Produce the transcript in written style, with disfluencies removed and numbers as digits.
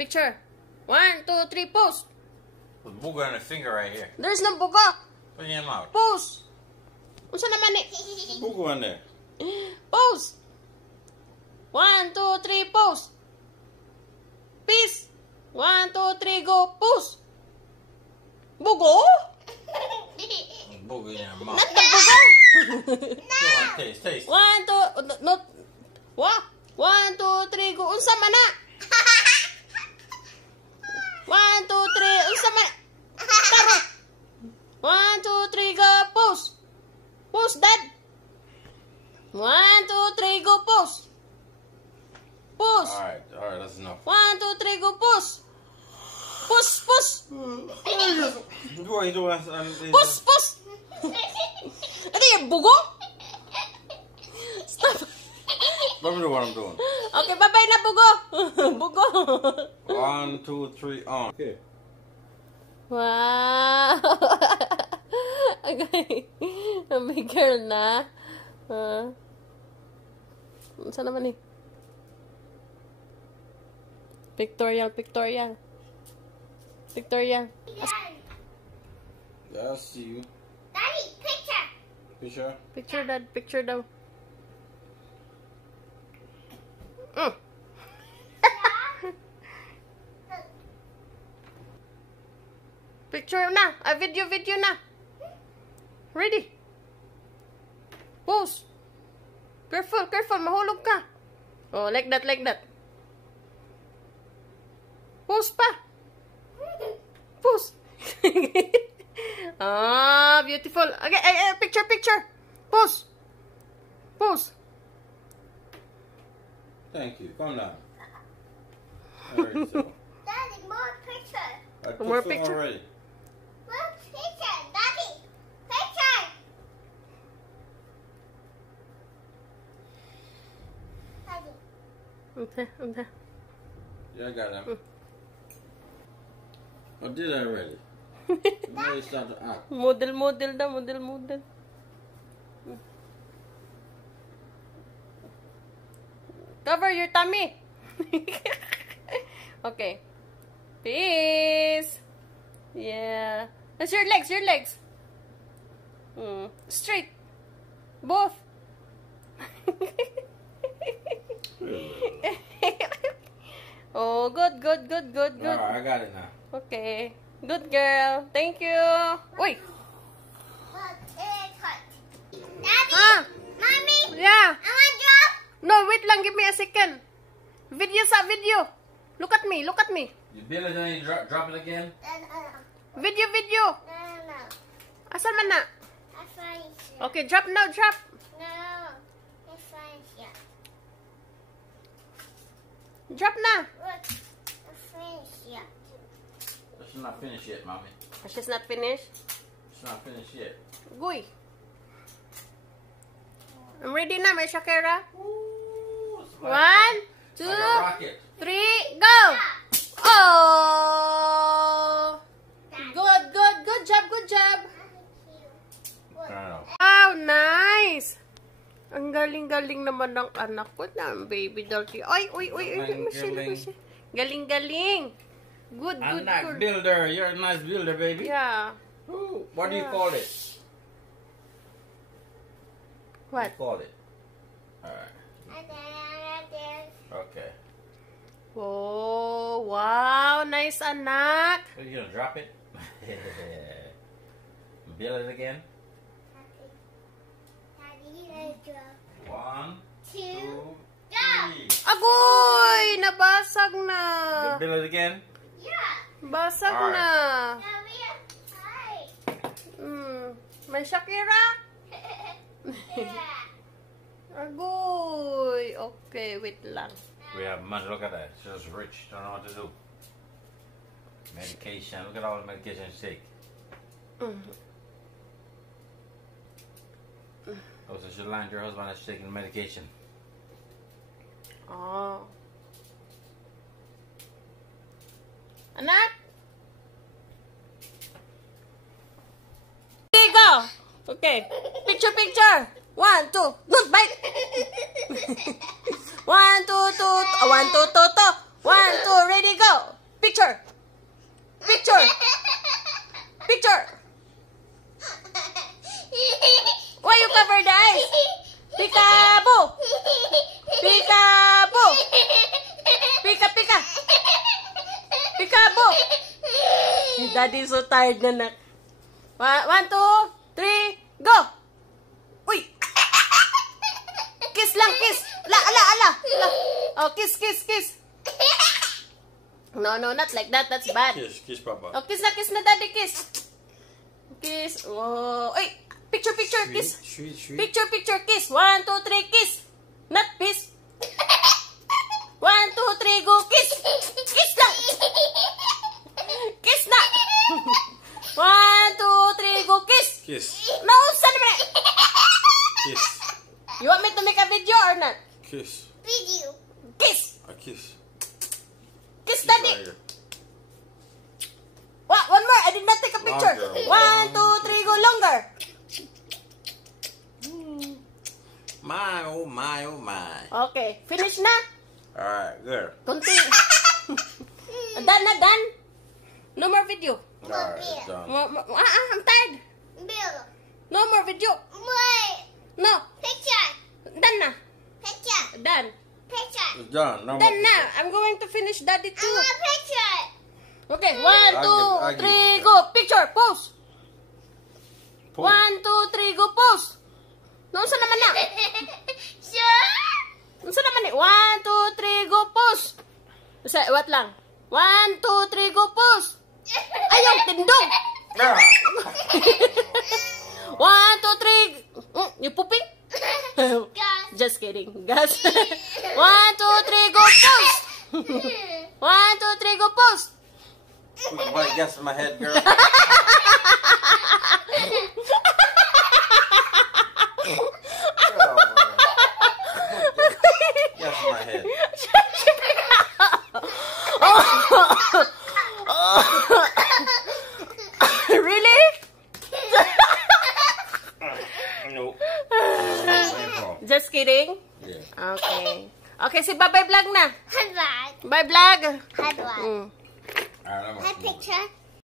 Picture. 1, 2, 3, pose. Put booger on the finger right here. There's no buga. Put your mouth. Pose. Unsa naman ni? Booger on there. Pose. 1, 2, 3, pose. Peace. 1, 2, 3, go. Pose. Bugo? Booger in your mouth. Not the bugo. Go on, taste. 1, 2, not. What? 1, 2, 3, go. Unsa man na? 1, 2, 3, unsa man? Tara. 1, 2, 3, go. Pose. Pose, dad. 1, 2, 3, go. Pose. Pose. Alright, that's enough. 1, 2, 3, go. Pose. Push. Go on, do it. Push. Ano yung bugo? Stop. Let me do what I'm doing. Okay, bye-bye na, bugo. Bugo. 1, 2, 3, on. Okay. Wow. Okay. May girl na. Saan naman eh? Pictorial. Yeah, I see you. Daddy, picture. Picture? Picture, dad. Picture daw. Picture na. Video na. Ready. Pose. Careful. Mahulog ka. Oh, like that. Pose pa. Pose. Ah, beautiful. Okay, picture. Pose. Thank you. Calm down. Alright, so. Daddy, more picture. I took More some picture. already. More picture. Daddy, picture. Daddy. Okay. Yeah, I got that. I did that already. Now you start to act. Model daw. Cover your tummy. Okay. Peace. Yeah. That's your legs. Straight. Both. Oh, good. Alright, I got it now. Okay. Good girl. Thank you. Uy. What is hot? Daddy, Ah. Mommy, Yeah. I want drop. No, wait lang. Give me a second. Video. Look at me. You build it and then you drop it again? Video. No. Asan man na? I find it. Okay, drop now. No. I find it. Drop na. Look, I find it. It's not finished yet, mommy. She's not finished. It's not finished yet. Guy. I'm ready na, may Shakira. Ooh, it's 1, like 2, a rocket. 3, go! Oh! Good job. Turn it off. Wow, nice! Ang galing-galing naman ng anak ko na, baby Dolce. Ay, uy, Michelle. Galing. Good. A nice builder. You're a nice builder, baby. Yeah. Ooh, what do you call it? What? You call it? Alright. Okay. Oh, wow. Nice, anak. So you gonna drop it? Build it again. 1, 2, 3. Agoy! Nabasag na. Build it again. Basag Alright. na. May Shakira? Agoy. Okay, wait lang. We have money. Look at that. She's rich. Don't know what to do. Medication. Look at all the medication she take. Oh, so she lied to her husband that she's taking medication. Oh. Anak? Okay, go. Okay. Picture. 1, 2. Look, bite. 1, 2, 2. 1, 2, 2, 2. 1, 2. Ready, go. Bravo! Daddy so tired na nak. 1, 2, 3, go! Uy! Kiss lang, kiss! Ala! Oh, kiss. No, not like that. That's bad. Kiss, Papa. Oh, kiss na, Daddy, kiss. Kiss. Oh, ay, picture, kiss. Sweet. Picture, kiss. 1, 2, 3, kiss. Not kiss. 1, 2, 3, go, kiss. Kiss lang. Kiss na. 1, 2, 3, go, kiss. Kiss. No, saan naman? Kiss. You want me to make a video or not? Kiss. Video. Kiss. A kiss. Kiss, Daddy. One more. I did not take a picture. Longer. 1, 2, 3, go longer. My, oh my. Okay. Finish na. Alright, good. Continue. Done. No more video. Alright, it's done. I'm tired. Bill. No more video. Wait. No. Picture. Done na. Picture. Done. Picture. It's done. No Done more na. pictures. I'm going to finish Daddy I too. want a picture. Okay. 1, I'll 2, give you 3, go. Picture. Pose. Pose. 1, 2, 3, go. Pose. No, saan naman na? Sure? Saan naman eh? 1, 2, 3, go. Pose. What lang? 1, 2, 3, go. Pose. Ayaw, tindog. 1, 2, 3. You pooping? Gus. Just kidding. Gus. 1, 2, 3, go. Pose. 1, 2, 3, go. Pose. Put your butt gas in my head, girl. Gas in my head. Really? No. Just kidding. Yeah. Okay, si Bye-Bye Vlog na. Hard one. Bye Vlog. Hard one. Mm. Alright, I'm Hard picture.